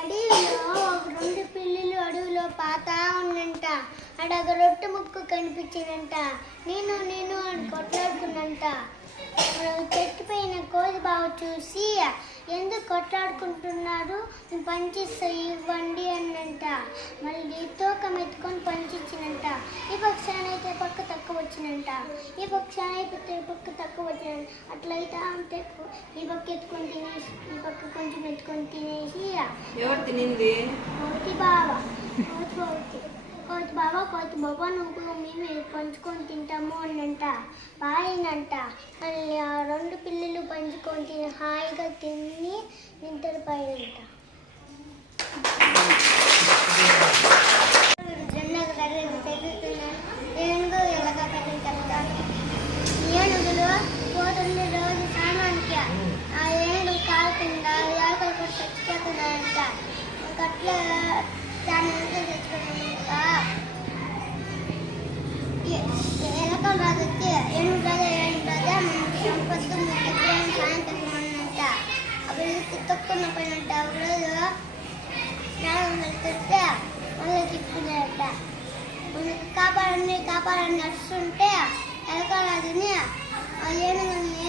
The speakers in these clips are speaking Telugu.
అడవిలో రెండు పిల్లులు అడవిలో పాతా ఉండంట. అడగ రొట్టె ముక్కు కనిపించిందంట. నేను అని కొట్లాడుకున్నంట. చెట్టు పైన కోడి బావ చూసి ఎందుకు కొట్లాడుకుంటున్నారు, పంచిస్తా ఇవ్వండి అన్నంట. మళ్ళీ తోకం ఎత్తుకొని పంచిచ్చినంట. ఈ పక్షానైతే పక్క తక్కువ వచ్చినంట, ఈ పక్షానైతే పక్క తక్కువ వచ్చినంట. అట్లయితే అంటే ఈ పక్క ఎత్తుకొని తినేసి ఈ పక్క కొంచెం ఎత్తుకొని తినేసి ఎవరు తినింది? కోతి బావ కోతి బాబా నువ్వు మేము పంచుకొని తింటాము అన్నంట. బాయినంట. మళ్ళీ ఆ రెండు పిల్లలు పంచుకొని తిని హాయిగా తిని నిద్రపోయినంట. ఏనుగు ఎలాగ చెప్తాను. ఏనుగులు పోతుంది రోజు సామాన్కి. ఆ ఏనుగు కాలు కింద ఏకలు కూడా చచ్చిపోతున్నాయంట. అట్లా దాని తెచ్చుకున్నాక ఎలకలు రాదు వచ్చి ఏనుగు రాదా పొద్దు ఎప్పుడైనా సాయంత్రం అన్నంట. అప్పుడు తొక్కున్న పైనంట. ఒకరోజు స్నానం వెళ్తుంటే మళ్ళీ తిప్పుకున్నారట. కాపాడని నడుస్తుంటే ఎలకరాజుని ఆ ఏనుగుని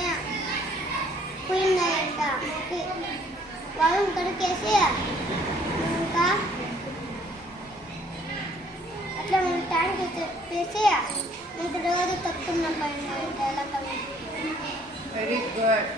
పోయిందంట. వాళ్ళని కడికేసి ఇంకా అట్లా మనం ట్యాంక్ చెప్పేసి ఇంకా రోజు తక్కువ పైన ఎలకలు. Very good.